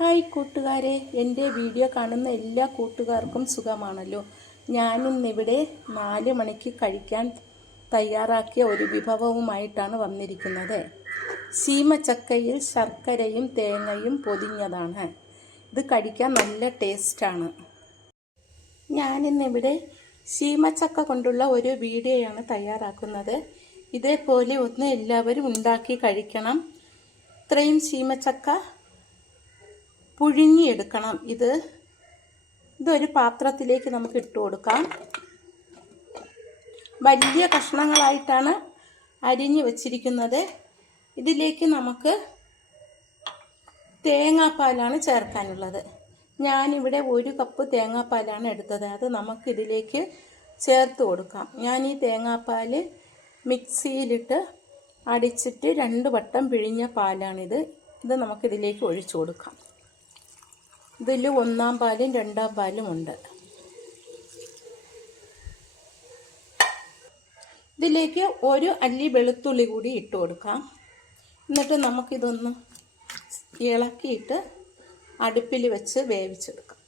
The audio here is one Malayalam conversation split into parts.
ഹായ് കൂട്ടുകാരെ. എന്റെ വീഡിയോ കാണുന്ന എല്ലാ കൂട്ടുകാർക്കും സുഖമാണല്ലോ. ഞാനിന്നിവിടെ നാല് മണിക്ക് കഴിക്കാൻ തയ്യാറാക്കിയ ഒരു വിഭവവുമായിട്ടാണ് വന്നിരിക്കുന്നത്. സീമച്ചക്കയിൽ ശർക്കരയും തേങ്ങയും പൊതിഞ്ഞതാണ്. ഇത് കഴിക്കാൻ നല്ല ടേസ്റ്റാണ്. ഞാനിന്നിവിടെ സീമച്ചക്ക കൊണ്ടുള്ള ഒരു വീഡിയോയാണ് തയ്യാറാക്കുന്നത്. ഇതേപോലെ ഒന്ന് എല്ലാവരും ഉണ്ടാക്കി കഴിക്കണം. ഇത്രയും ശീമച്ചക്ക പുഴുങ്ങിയെടുക്കണം. ഇത് ഇതൊരു പാത്രത്തിലേക്ക് നമുക്ക് ഇട്ട് കൊടുക്കാം. വലിയ കഷ്ണങ്ങളായിട്ടാണ് അരിഞ്ഞ് വച്ചിരിക്കുന്നത്. ഇതിലേക്ക് നമുക്ക് തേങ്ങാപ്പാലാണ് ചേർക്കാനുള്ളത്. ഞാനിവിടെ ഒരു കപ്പ് തേങ്ങാപ്പാലാണ് എടുത്തത്. അത് നമുക്കിതിലേക്ക് ചേർത്ത് കൊടുക്കാം. ഞാൻ ഈ തേങ്ങാപ്പാൽ മിക്സിയിലിട്ട് അടിച്ചിട്ട് രണ്ട് വട്ടം പിഴിഞ്ഞ പാലാണിത്. ഇത് നമുക്കിതിലേക്ക് ഒഴിച്ചു കൊടുക്കാം. ഇതിൽ ഒന്നാം പാലും രണ്ടാം പാലും ഉണ്ട്. ഇതിലേക്ക് ഒരു അല്ലി വെളുത്തുള്ളി കൂടി ഇട്ട് കൊടുക്കാം. എന്നിട്ട് നമുക്കിതൊന്ന് ഇളക്കിയിട്ട് അടുപ്പിൽ വെച്ച് വേവിച്ചെടുക്കാം.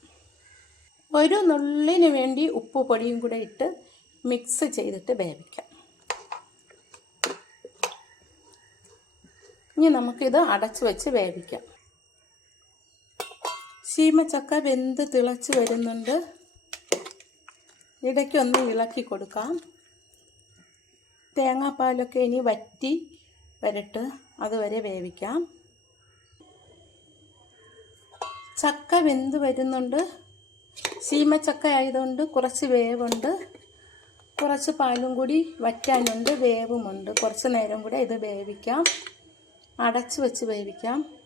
ഒരു നുള്ളിന് വേണ്ടി ഉപ്പ് പൊടിയും കൂടെ ഇട്ട് മിക്സ് ചെയ്തിട്ട് വേവിക്കാം. ഇനി നമുക്കിത് അടച്ചു വെച്ച് വേവിക്കാം. ശീമച്ചക്ക വെന്ത് തിളച്ച് വരുന്നുണ്ട്. ഇടയ്ക്കൊന്ന് ഇളക്കി കൊടുക്കാം. തേങ്ങാപ്പാലൊക്കെ ഇനി വറ്റി വരട്ട് അതുവരെ വേവിക്കാം. ചക്ക വെന്ത് വരുന്നുണ്ട്. ചീമച്ചക്ക ആയതുകൊണ്ട് കുറച്ച് വേവുണ്ട്. കുറച്ച് പാലും കൂടി വറ്റാനുണ്ട്. വേവുമുണ്ട്. കുറച്ച് നേരം കൂടെ ഇത് വേവിക്കാം. അടച്ചു വെച്ച് വേവിക്കാം.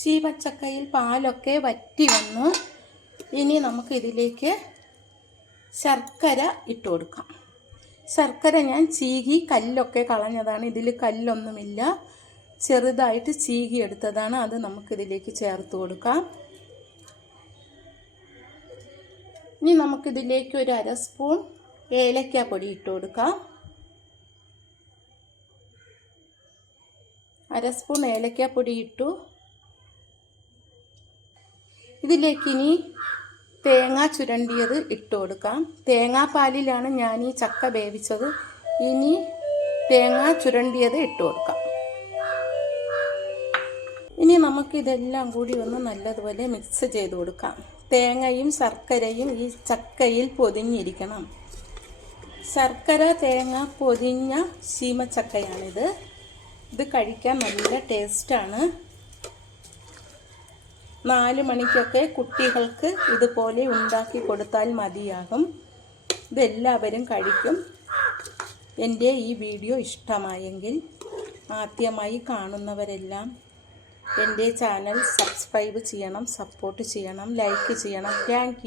ശീമച്ചക്കയിൽ പാലൊക്കെ വറ്റി വന്നു. ഇനി നമുക്ക് ഇതിലേക്ക് ശർക്കര ഇട്ട് കൊടുക്കാം. ശർക്കര ഞാൻ ചീകി കല്ലൊക്കെ കളഞ്ഞതാണ്. ഇതിൽ കല്ലൊന്നുമില്ല. ചെറുതായിട്ട് ചീകി എടുത്തതാണ്. അത് നമുക്കിതിലേക്ക് ചേർത്ത് കൊടുക്കാം. ഇനി നമുക്കിതിലേക്ക് ഒരു അര സ്പൂൺ ഏലക്ക പൊടി ഇട്ട് കൊടുക്കാം. അര സ്പൂൺ ഏലക്കാപ്പൊടി ഇട്ടു. ഇതിലേക്ക് ഇനി തേങ്ങ ചുരണ്ടിയത് ഇട്ട് കൊടുക്കാം. തേങ്ങാപ്പാലിലാണ് ഞാൻ ഈ ചക്ക വേവിച്ചത്. ഇനി തേങ്ങ ചുരണ്ടിയത് ഇട്ട് കൊടുക്കാം. ഇനി നമുക്കിതെല്ലാം കൂടി ഒന്ന് നല്ലതുപോലെ മിക്സ് ചെയ്ത് കൊടുക്കാം. തേങ്ങയും ശർക്കരയും ഈ ചക്കയിൽ പൊതിഞ്ഞിരിക്കണം. ശർക്കര തേങ്ങ പൊതിഞ്ഞ ശീമച്ചക്കയാണിത് ഇത് കഴിക്കാൻ നല്ല ടേസ്റ്റാണ് നാല് മണിക്കൊക്കെ കുട്ടികൾക്ക് ഇതുപോലെ ഉണ്ടാക്കി കൊടുത്താൽ മതിയാകും. ഇതെല്ലാവരും കഴിക്കും. എന്റെ ഈ വീഡിയോ ഇഷ്ടമായെങ്കിൽ ആദ്യമായി കാണുന്നവരെല്ലാം എന്റെ ചാനൽ സബ്സ്ക്രൈബ് ചെയ്യണം സപ്പോർട്ട് ചെയ്യണം ലൈക്ക് ചെയ്യണം. താങ്ക്